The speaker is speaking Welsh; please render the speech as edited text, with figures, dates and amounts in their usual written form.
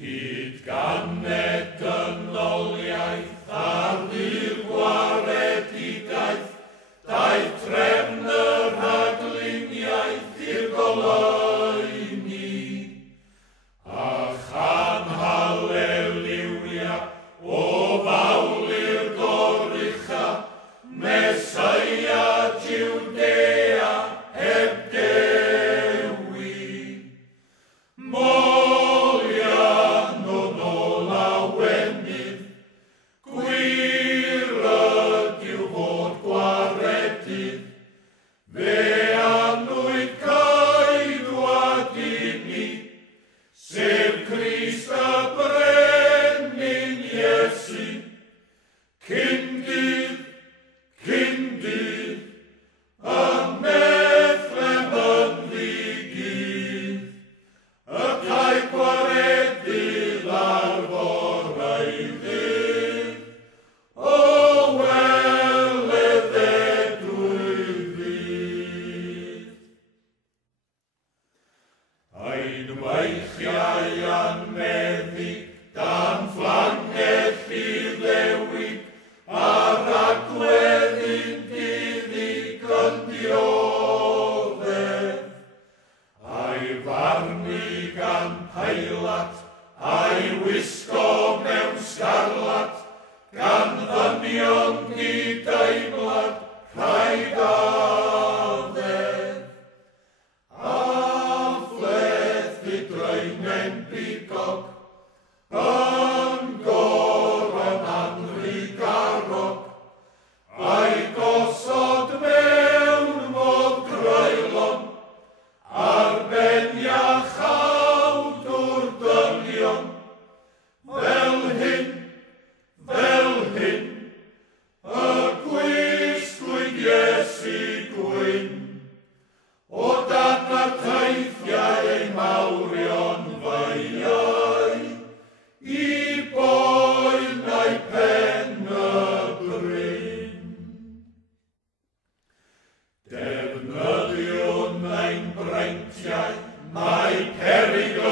Cydganed dynoliaeth ar ddyr gwaredigaeth, daeth trefn yr rhagluniaeth i'r goleuni. A chan halleluia o fawli'r gorucha, Mesaia Jwdea heb dewi. Molian o nôl a wenydd, gwir ydyw fod gwaredydd, fe anwyd caedwad I ni, sef Crist y brenin Iesu, cyn dydd, y methlem yn ddigydd, y cae gwaredydd ar forau ddydd, o weledd edwyl fydd. Ein weichiau anmeddig, dan fflangell I ddewig, a'r agweddyn diddig yn dioddef. A'i farnu gan Peilat, a'i wisgo mewn sgarlat, gan ddynion gydaimlad rhaid addef. A phleth I draenen bigog, yn goron anrigarog, a'i gosod mewn modd graelon, ar ben iachawd o'r dynion, fel hyn, y gwisglwyd Iesu gwyn, o dan y teithiau ei mawrion feiau, I boen a'i pen y bryn. Defnyddiwn ein breintiau, mae perygl